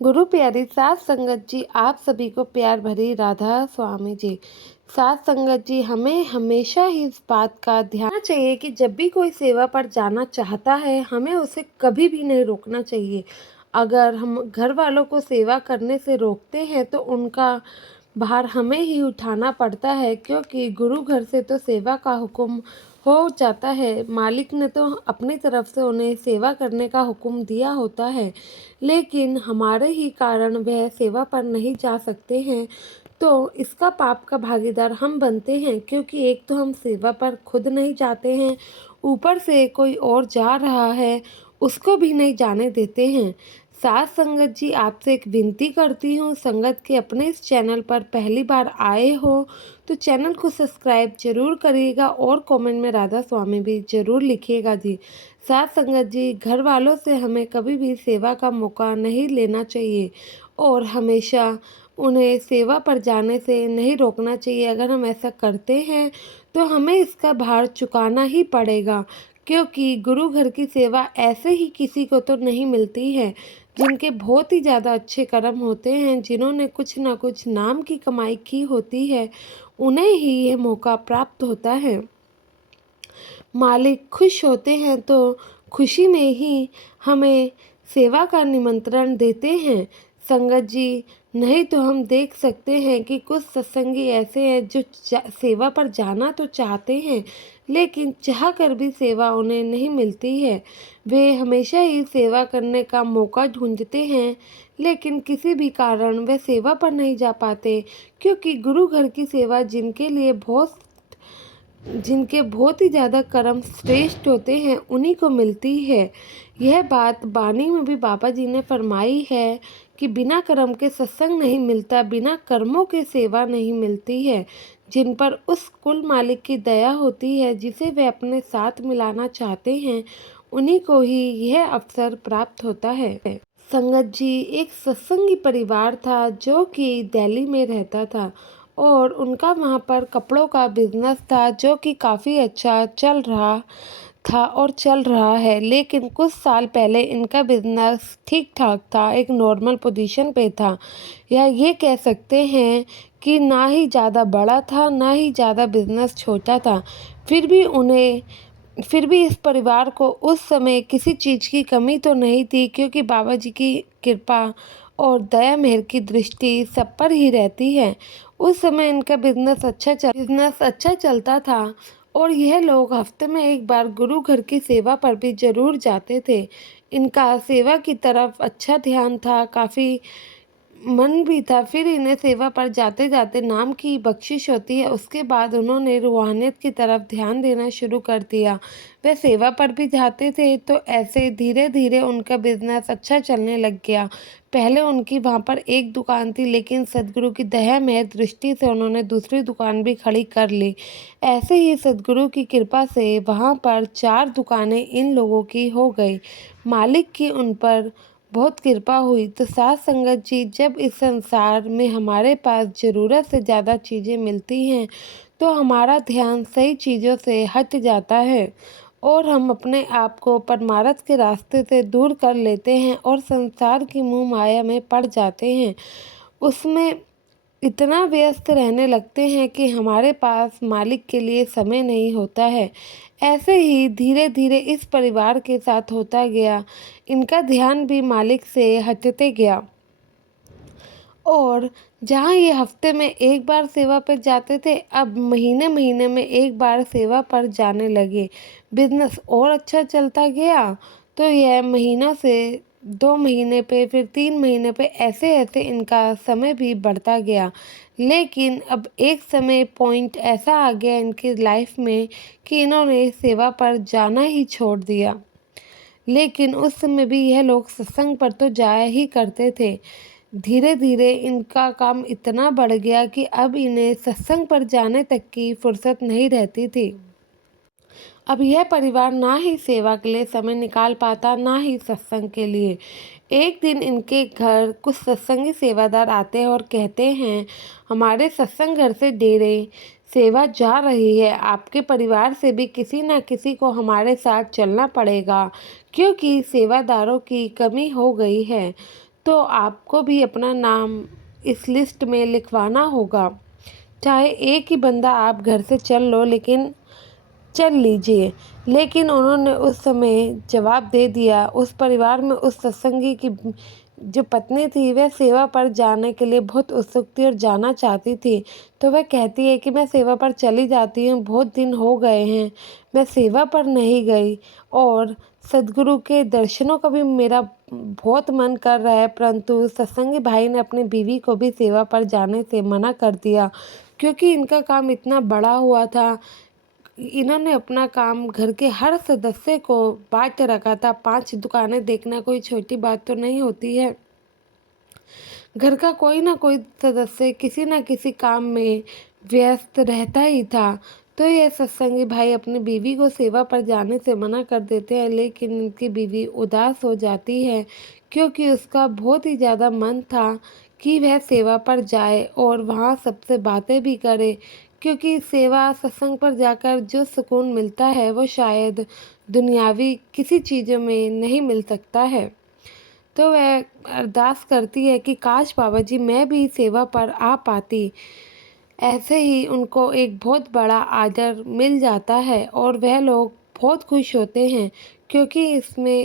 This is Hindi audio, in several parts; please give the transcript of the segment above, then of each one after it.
गुरु प्यारी साध संगत जी, आप सभी को प्यार भरी राधा स्वामी जी। साध संगत जी, हमें हमेशा ही इस बात का ध्यान रखना चाहिए कि जब भी कोई सेवा पर जाना चाहता है, हमें उसे कभी भी नहीं रोकना चाहिए। अगर हम घर वालों को सेवा करने से रोकते हैं तो उनका भार हमें ही उठाना पड़ता है, क्योंकि गुरु घर से तो सेवा का हुक्म हो जाता है। मालिक ने तो अपनी तरफ से उन्हें सेवा करने का हुक्म दिया होता है, लेकिन हमारे ही कारण वह सेवा पर नहीं जा सकते हैं, तो इसका पाप का भागीदार हम बनते हैं। क्योंकि एक तो हम सेवा पर खुद नहीं जाते हैं, ऊपर से कोई और जा रहा है उसको भी नहीं जाने देते हैं। साथ संगत जी, आपसे एक विनती करती हूँ, संगत के अपने इस चैनल पर पहली बार आए हो तो चैनल को सब्सक्राइब जरूर करिएगा और कमेंट में राधा स्वामी भी जरूर लिखिएगा जी। साथ संगत जी, घर वालों से हमें कभी भी सेवा का मौका नहीं लेना चाहिए और हमेशा उन्हें सेवा पर जाने से नहीं रोकना चाहिए। अगर हम ऐसा करते हैं तो हमें इसका भार चुकाना ही पड़ेगा, क्योंकि गुरु घर की सेवा ऐसे ही किसी को तो नहीं मिलती है। जिनके बहुत ही ज़्यादा अच्छे कर्म होते हैं, जिन्होंने कुछ ना कुछ नाम की कमाई की होती है, उन्हें ही ये मौका प्राप्त होता है। मालिक खुश होते हैं तो खुशी में ही हमें सेवा का निमंत्रण देते हैं संगत जी। नहीं तो हम देख सकते हैं कि कुछ सत्संगी ऐसे हैं जो सेवा पर जाना तो चाहते हैं, लेकिन चाह कर भी सेवा उन्हें नहीं मिलती है। वे हमेशा ही सेवा करने का मौका ढूंढते हैं, लेकिन किसी भी कारण वे सेवा पर नहीं जा पाते, क्योंकि गुरु घर की सेवा जिनके बहुत ही ज़्यादा कर्म श्रेष्ठ होते हैं उन्हीं को मिलती है। यह बात बानी में भी बाबा जी ने फरमाई है कि बिना कर्म के सत्संग नहीं मिलता, बिना कर्मों के सेवा नहीं मिलती है। जिन पर उस कुल मालिक की दया होती है, जिसे वे अपने साथ मिलाना चाहते हैं, उन्हीं को ही यह अवसर प्राप्त होता है। संगत जी, एक सत्संगी परिवार था जो कि दिल्ली में रहता था और उनका वहाँ पर कपड़ों का बिजनेस था जो कि काफ़ी अच्छा चल रहा था और चल रहा है। लेकिन कुछ साल पहले इनका बिजनेस ठीक ठाक था, एक नॉर्मल पोजीशन पे था, या ये कह सकते हैं कि ना ही ज़्यादा बड़ा था ना ही ज़्यादा बिजनेस छोटा था। फिर भी इस परिवार को उस समय किसी चीज़ की कमी तो नहीं थी, क्योंकि बाबा जी की कृपा और दया मेहर की दृष्टि सब पर ही रहती है। उस समय इनका बिजनेस अच्छा चलता था और यह लोग हफ्ते में एक बार गुरु घर की सेवा पर भी जरूर जाते थे। इनका सेवा की तरफ अच्छा ध्यान था, काफ़ी मन भी था। फिर इन्हें सेवा पर जाते जाते नाम की बख्शिश होती है, उसके बाद उन्होंने रूहानियत की तरफ ध्यान देना शुरू कर दिया। वे सेवा पर भी जाते थे तो ऐसे धीरे धीरे उनका बिजनेस अच्छा चलने लग गया। पहले उनकी वहाँ पर एक दुकान थी, लेकिन सदगुरु की दया मेहर दृष्टि से उन्होंने दूसरी दुकान भी खड़ी कर ली। ऐसे ही सदगुरु की कृपा से वहाँ पर 4 दुकानें इन लोगों की हो गई। मालिक की उन पर बहुत कृपा हुई। तो साथ संगत जी, जब इस संसार में हमारे पास ज़रूरत से ज़्यादा चीज़ें मिलती हैं तो हमारा ध्यान सही चीज़ों से हट जाता है और हम अपने आप को परमार्थ के रास्ते से दूर कर लेते हैं और संसार की मोह माया में पड़ जाते हैं। उसमें इतना व्यस्त रहने लगते हैं कि हमारे पास मालिक के लिए समय नहीं होता है। ऐसे ही धीरे धीरे इस परिवार के साथ होता गया। इनका ध्यान भी मालिक से हटते गया और जहाँ ये हफ्ते में एक बार सेवा पर जाते थे, अब महीने महीने में एक बार सेवा पर जाने लगे। बिजनेस और अच्छा चलता गया तो यह महीनों से 2 महीने पे, फिर 3 महीने पे, ऐसे ऐसे इनका समय भी बढ़ता गया। लेकिन अब एक समय पॉइंट ऐसा आ गया इनकी लाइफ में कि इन्होंने सेवा पर जाना ही छोड़ दिया। लेकिन उस समय भी यह लोग सत्संग पर तो जाया ही करते थे। धीरे धीरे इनका काम इतना बढ़ गया कि अब इन्हें सत्संग पर जाने तक की फुर्सत नहीं रहती थी। अब यह परिवार ना ही सेवा के लिए समय निकाल पाता, ना ही सत्संग के लिए। एक दिन इनके घर कुछ सत्संगी सेवादार आते हैं और कहते हैं, हमारे सत्संग घर से डेरे सेवा जा रही है, आपके परिवार से भी किसी न किसी को हमारे साथ चलना पड़ेगा, क्योंकि सेवादारों की कमी हो गई है। तो आपको भी अपना नाम इस लिस्ट में लिखवाना होगा। चाहे एक ही बंदा आप घर से चल लो, लेकिन चल लीजिए। लेकिन उन्होंने उस समय जवाब दे दिया। उस परिवार में उस सत्संगी की जो पत्नी थी, वह सेवा पर जाने के लिए बहुत उत्सुक थी और जाना चाहती थी। तो वह कहती है कि मैं सेवा पर चली जाती हूँ, बहुत दिन हो गए हैं मैं सेवा पर नहीं गई, और सद्गुरु के दर्शनों का भी मेरा बहुत मन कर रहा है। परंतु सत्संगी भाई ने अपनी बीवी को भी सेवा पर जाने से मना कर दिया, क्योंकि इनका काम इतना बड़ा हुआ था। इन्होंने अपना काम घर के हर सदस्य को बांट रखा था। 5 दुकानें देखना कोई छोटी बात तो नहीं होती है। घर का कोई ना कोई सदस्य किसी न किसी काम में व्यस्त रहता ही था। तो यह सत्संगी भाई अपनी बीवी को सेवा पर जाने से मना कर देते हैं, लेकिन इनकी बीवी उदास हो जाती है, क्योंकि उसका बहुत ही ज़्यादा मन था कि वह सेवा पर जाए और वहाँ सबसे बातें भी करे, क्योंकि सेवा सत्संग पर जाकर जो सुकून मिलता है वो शायद दुनियावी किसी चीज़ों में नहीं मिल सकता है। तो वह अरदास करती है कि काश बाबा जी मैं भी सेवा पर आ पाती। ऐसे ही उनको एक बहुत बड़ा आदर मिल जाता है और वह लोग बहुत खुश होते हैं, क्योंकि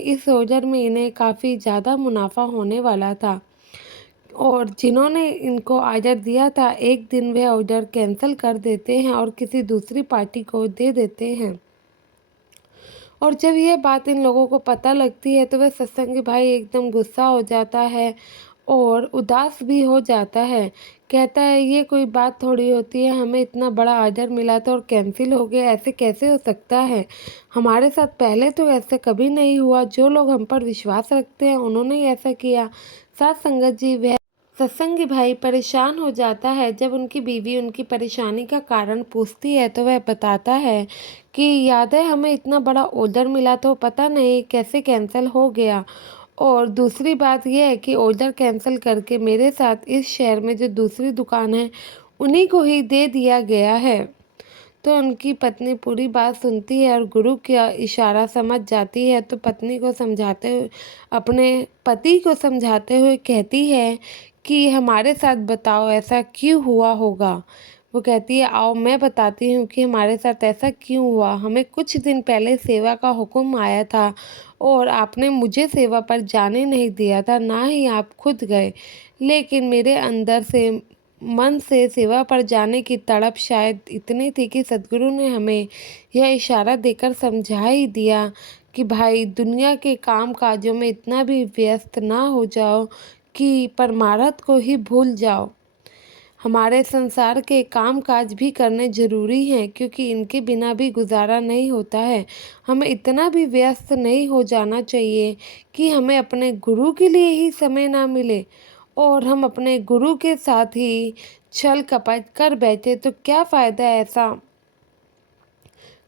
इस ऑर्डर में इन्हें काफ़ी ज़्यादा मुनाफा होने वाला था। और जिन्होंने इनको ऑर्डर दिया था, एक दिन वह ऑर्डर कैंसिल कर देते हैं और किसी दूसरी पार्टी को दे देते हैं। और जब यह बात इन लोगों को पता लगती है तो वह सत्संगी भाई एकदम गुस्सा हो जाता है और उदास भी हो जाता है। कहता है ये कोई बात थोड़ी होती है, हमें इतना बड़ा ऑर्डर मिला था और कैंसिल हो गया, ऐसे कैसे हो सकता है। हमारे साथ पहले तो ऐसा कभी नहीं हुआ। जो लोग हम पर विश्वास रखते हैं उन्होंने ही ऐसा किया। साथ संगत जी, वह सत्संगी भाई परेशान हो जाता है। जब उनकी बीवी उनकी परेशानी का कारण पूछती है तो वह बताता है कि याद है हमें इतना बड़ा ऑर्डर मिला तो पता नहीं कैसे कैंसिल हो गया। और दूसरी बात यह है कि ऑर्डर कैंसिल करके मेरे साथ इस शहर में जो दूसरी दुकान है उन्हीं को ही दे दिया गया है। तो उनकी पत्नी पूरी बात सुनती है और गुरु का इशारा समझ जाती है। तो पत्नी को समझाते हुए, अपने पति को समझाते हुए कहती है कि हमारे साथ बताओ ऐसा क्यों हुआ होगा। वो कहती है आओ मैं बताती हूँ कि हमारे साथ ऐसा क्यों हुआ। हमें कुछ दिन पहले सेवा का हुक्म आया था और आपने मुझे सेवा पर जाने नहीं दिया था, ना ही आप खुद गए। लेकिन मेरे अंदर से मन से सेवा पर जाने की तड़प शायद इतनी थी कि सद्गुरु ने हमें यह इशारा देकर समझा ही दिया कि भाई दुनिया के काम काजों में इतना भी व्यस्त ना हो जाओ कि परमार्थ को ही भूल जाओ। हमारे संसार के काम काज भी करने ज़रूरी हैं, क्योंकि इनके बिना भी गुजारा नहीं होता है। हमें इतना भी व्यस्त नहीं हो जाना चाहिए कि हमें अपने गुरु के लिए ही समय ना मिले और हम अपने गुरु के साथ ही छल कपट कर बैठे। तो क्या फ़ायदा ऐसा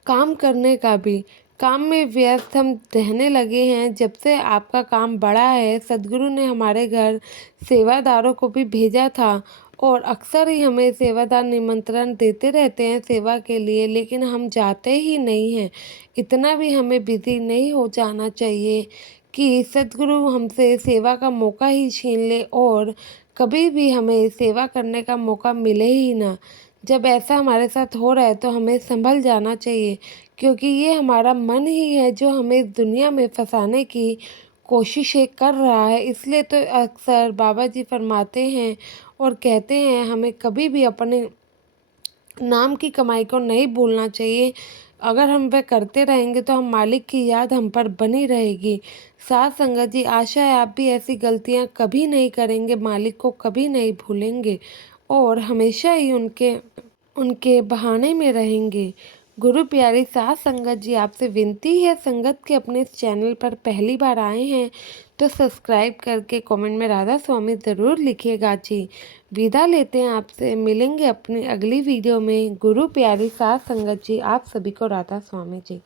काम करने का भी। काम में व्यस्त हम रहने लगे हैं। जब से आपका काम बढ़ा है, सद्गुरु ने हमारे घर सेवादारों को भी भेजा था और अक्सर ही हमें सेवादार निमंत्रण देते रहते हैं सेवा के लिए, लेकिन हम जाते ही नहीं हैं। इतना भी हमें बिजी नहीं हो जाना चाहिए कि सद्गुरु हमसे सेवा का मौका ही छीन ले और कभी भी हमें सेवा करने का मौका मिले ही ना। जब ऐसा हमारे साथ हो रहा है तो हमें संभल जाना चाहिए, क्योंकि ये हमारा मन ही है जो हमें इस दुनिया में फंसाने की कोशिशें कर रहा है। इसलिए तो अक्सर बाबा जी फरमाते हैं और कहते हैं हमें कभी भी अपने नाम की कमाई को नहीं भूलना चाहिए। अगर हम वह करते रहेंगे तो हम मालिक की याद हम पर बनी रहेगी। साथ संगत जी, आशा है आप भी ऐसी गलतियां कभी नहीं करेंगे, मालिक को कभी नहीं भूलेंगे और हमेशा ही उनके उनके बहाने में रहेंगे। गुरु प्यारी साथ संगत जी, आपसे विनती है, संगत के अपने इस चैनल पर पहली बार आए हैं तो सब्सक्राइब करके कमेंट में राधा स्वामी ज़रूर लिखिएगा जी। विदा लेते हैं आपसे, मिलेंगे अपनी अगली वीडियो में। गुरु प्यारी साथ संगत जी, आप सभी को राधा स्वामी जी।